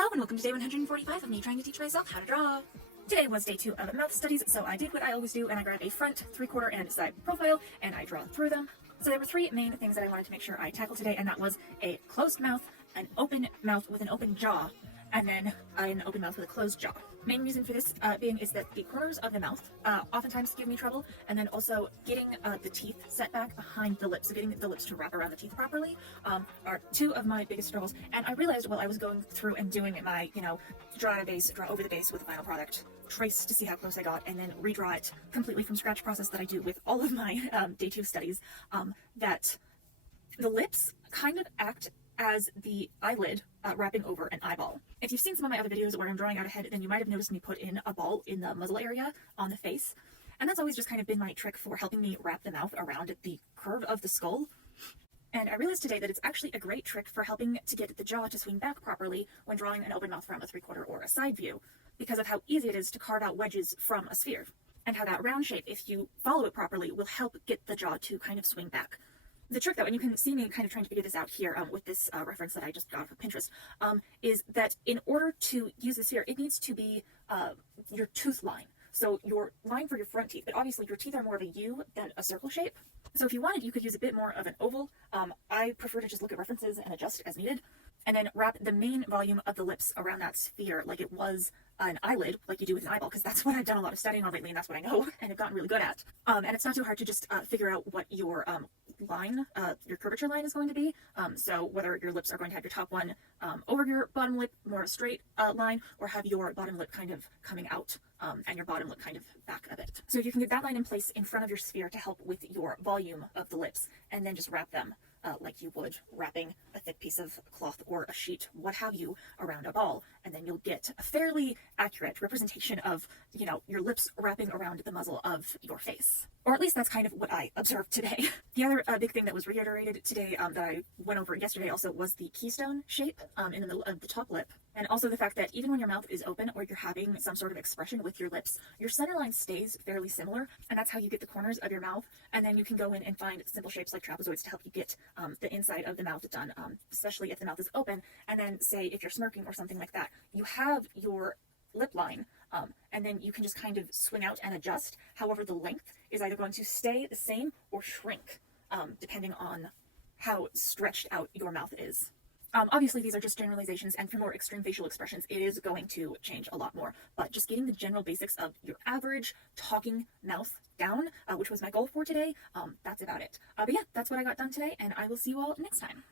Hello and welcome to day 145 of me trying to teach myself how to draw. Today was day 2 of mouth studies, so I did what I always do and I grabbed a front, 3/4, and side profile and I draw through them. So there were 3 main things that I wanted to make sure I tackled today, and that was a closed mouth, an open mouth with an open jaw, and then an open mouth with a closed jaw. Main reason for this being is that the corners of the mouth oftentimes give me trouble, and then also getting the teeth set back behind the lips, so getting the lips to wrap around the teeth properly are 2 of my biggest struggles. And I realized while I was going through and doing my, draw at a base, draw over the base with the final product, trace to see how close I got, and then redraw it completely from scratch process that I do with all of my day 2 studies, that the lips kind of act as the eyelid wrapping over an eyeball. If you've seen some of my other videos where I'm drawing out a head, then you might have noticed me put in a ball in the muzzle area on the face. And that's always just kind of been my trick for helping me wrap the mouth around the curve of the skull. And I realized today that it's actually a great trick for helping to get the jaw to swing back properly when drawing an open mouth from a 3/4 or a side view, because of how easy it is to carve out wedges from a sphere, and how that round shape, if you follow it properly, will help get the jaw to kind of swing back. The trick, though, and you can see me kind of trying to figure this out here with this reference that I just got from Pinterest, is that in order to use the sphere, it needs to be your tooth line. So your line for your front teeth, but obviously your teeth are more of a U than a circle shape. So if you wanted, you could use a bit more of an oval. I prefer to just look at references and adjust as needed, and then wrap the main volume of the lips around that sphere like it was an eyelid, like you do with an eyeball, because that's what I've done a lot of studying on lately, and that's what I know and have gotten really good at. And it's not too hard to just figure out what your line, your curvature line is going to be. So whether your lips are going to have your top one over your bottom lip, more a straight line, or have your bottom lip kind of coming out and your bottom lip kind of back a bit. So if you can get that line in place in front of your sphere to help with your volume of the lips, and then just wrap them like you would wrapping a thick piece of cloth or a sheet, what have you, around a ball, and then you'll get a fairly accurate representation of, your lips wrapping around the muzzle of your face. Or at least that's kind of what I observed today. The other big thing that was reiterated today that I went over yesterday also was the keystone shape in the middle of the top lip. And also the fact that even when your mouth is open or you're having some sort of expression with your lips, your center line stays fairly similar, and that's how you get the corners of your mouth. And then you can go in and find simple shapes like trapezoids to help you get the inside of the mouth done, especially if the mouth is open. And then say if you're smirking or something like that, you have your lip line, and then you can just kind of swing out and adjust. However, the length is either going to stay the same or shrink, depending on how stretched out your mouth is. Obviously, these are just generalizations, and for more extreme facial expressions, it is going to change a lot more. But just getting the general basics of your average talking mouth down, which was my goal for today, that's about it. But yeah, that's what I got done today, and I will see you all next time.